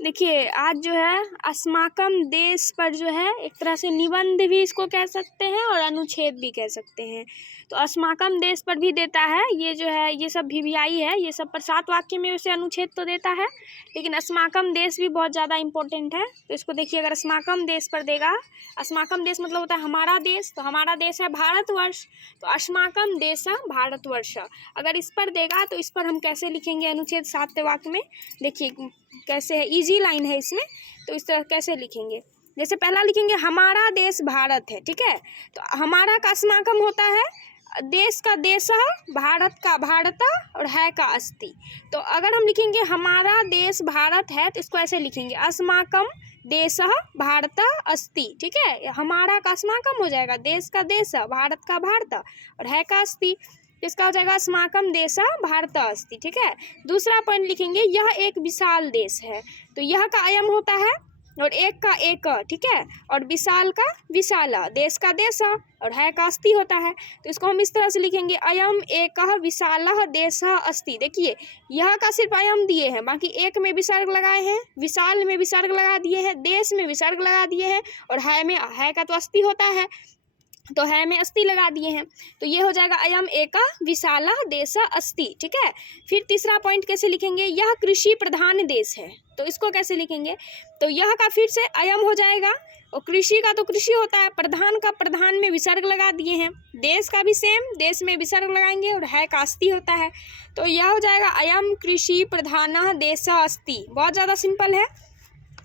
देखिए आज जो है अस्माकम देश पर जो है एक तरह से निबंध भी इसको कह सकते हैं और अनुच्छेद भी कह सकते हैं। तो अस्माकम देश पर भी देता है, ये जो है ये सब वीवीआई है, ये सब पर 7 वाक्य में उसे अनुच्छेद तो देता है, लेकिन अस्माकम देश भी बहुत ज़्यादा इंपॉर्टेंट है। तो इसको देखिए, अगर अस्माकम देश पर देगा, अस्माकम देश मतलब होता है हमारा देश, तो हमारा देश है भारतवर्ष, तो अस्माकम देश भारतवर्ष। अगर इस पर देगा तो इस पर हम कैसे लिखेंगे अनुच्छेद 7वें वाक्य में, देखिए कैसे है, इजी लाइन है इसमें, तो इस तरह कैसे लिखेंगे। जैसे पहला लिखेंगे हमारा देश भारत है, ठीक है, तो हमारा का अस्माकम होता है देश का देश, भारत का भारत और है का अस्ति। तो अगर हम लिखेंगे हमारा देश भारत है तो इसको ऐसे लिखेंगे अस्माकम देश भारत अस्ति, ठीक है, हमारा का अस्माकम हो जाएगा देश का देश, भारत का भारत और है का अस्ति, इसका हो जाएगा अस्माकम देश भारत अस्ति, ठीक है। दूसरा पॉइंट लिखेंगे यह एक विशाल देश है, तो यह का अयम होता है और एक का एक, ठीक है, और विशाल का विशाल, देश का देश और है का अस्ति होता है। तो इसको हम इस तरह से लिखेंगे अयम एक विशाल देश अस्ति। देखिए यह का सिर्फ अयम दिए हैं, बाकी एक में विसर्ग लगाए हैं, विशाल में विसर्ग लगा दिए हैं, देश में विसर्ग लगा दिए हैं और है में, है का तो अस्ति होता है तो है में अस्ति लगा दिए हैं। तो ये हो जाएगा अयम एका विशाला देश अस्ति, ठीक है। फिर तीसरा पॉइंट कैसे लिखेंगे, यह कृषि प्रधान देश है, तो इसको कैसे लिखेंगे, तो यह का फिर से अयम हो जाएगा और कृषि का तो कृषि होता है, प्रधान का प्रधान में विसर्ग लगा दिए हैं, देश का भी सेम, देश में विसर्ग लगाएंगे और है का अस्ति होता है, तो यह हो जाएगा अयम कृषि प्रधान देश अस्ति। बहुत ज़्यादा सिंपल है।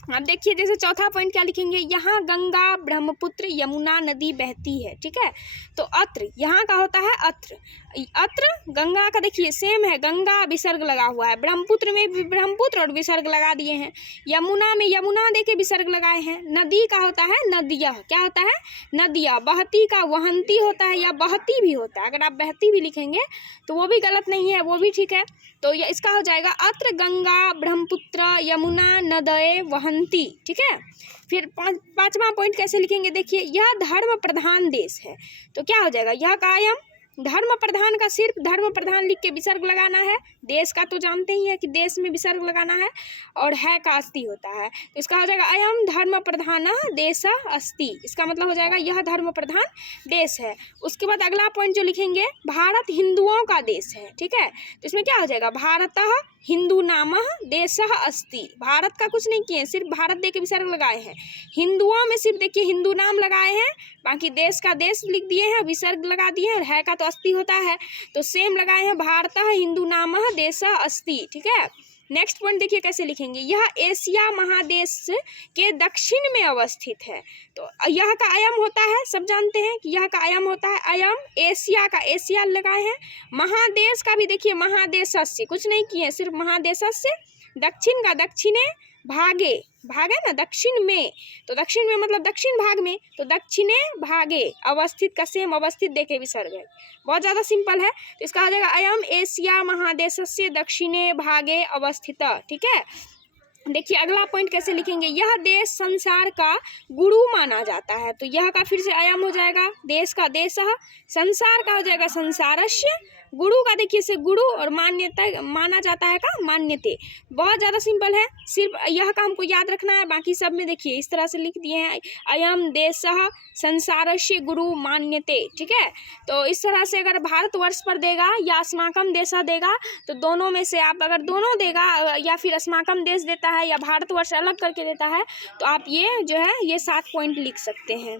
अब देखिए जैसे चौथा पॉइंट क्या लिखेंगे, यहाँ गंगा ब्रह्मपुत्र यमुना नदी बहती है, ठीक है, तो अत्र यहाँ का होता है अत्र, अत्र गंगा का देखिए सेम है, गंगा विसर्ग लगा हुआ है, ब्रह्मपुत्र में भी ब्रह्मपुत्र और विसर्ग लगा दिए हैं, यमुना में यमुना देके विसर्ग लगाए हैं, नदी का होता है नदिया, क्या होता है नदिया, बहती का वहंती होता है या बहती भी होता है, अगर आप बहती भी लिखेंगे तो वो भी गलत नहीं है, वो भी ठीक है। तो ये इसका हो जाएगा अत्र गंगा ब्रह्मपुत्र यमुना नदये वहंती, ठीक है। फिर पांचवा पॉइंट कैसे लिखेंगे, देखिए यह धर्म प्रधान देश है, तो क्या हो जाएगा यह का अयम, धर्म प्रधान का सिर्फ धर्म प्रधान लिख के विसर्ग लगाना है, देश का तो जानते ही है कि देश में विसर्ग लगाना है और है का अस्ति होता है, तो इसका हो जाएगा अयम धर्म प्रधान देश अस्ति, इसका मतलब हो जाएगा यह धर्म प्रधान देश है। उसके बाद अगला पॉइंट जो लिखेंगे, भारत हिंदुओं का देश है, ठीक है, तो इसमें क्या हो जाएगा भारत हिंदू नाम देश अस्ति, भारत का कुछ नहीं किए, सिर्फ भारत दे के विसर्ग लगाए हैं, हिंदुओं में सिर्फ देखिए हिंदू नाम लगाए हैं, बाकी देश का देश लिख दिए हैं, विसर्ग लगा दिए हैं और है का तो अस्ति होता है, तो सेम लगाए हैं भारत हिंदू नाम देश अस्ति, ठीक है। नेक्स्ट पॉइंट देखिए कैसे लिखेंगे, यह एशिया महादेश के दक्षिण में अवस्थित है, तो यह का अयम होता है, सब जानते हैं कि यह का अयम होता है, अयम एशिया का एशिया लगाए हैं, महादेश का भी देखिए महादेशस्य कुछ नहीं किए, सिर्फ महादेशस्य, दक्षिण का दक्षिणे भागे, भागे ना दक्षिण में, तो दक्षिण में मतलब दक्षिण भाग में, तो दक्षिणे भागे अवस्थित का सेम अवस्थित देके विसर्ग है, बहुत ज़्यादा सिंपल है। तो इसका हो जाएगा अयम एशिया महादेशस्य दक्षिणे भागे अवस्थित, ठीक है। देखिए अगला पॉइंट कैसे लिखेंगे, यह देश संसार का गुरु माना जाता है, तो यह का फिर से अयम हो जाएगा देश का देश, संसार का हो जाएगा संसारस्य, गुरु का देखिए से गुरु और मान्यता माना जाता है का मान्यते, बहुत ज़्यादा सिंपल है, सिर्फ यह का हमको याद रखना है, बाकी सब में देखिए इस तरह से लिख दिए हैं अयम देश संसारस्य गुरु मान्यते, ठीक है। तो इस तरह से अगर भारतवर्ष पर देगा या अस्माकम देश देगा, तो दोनों में से आप अगर दोनों देगा या फिर अस्माकम देश देता है या भारतवर्ष अलग करके देता है, तो आप ये जो है ये 7 पॉइंट लिख सकते हैं।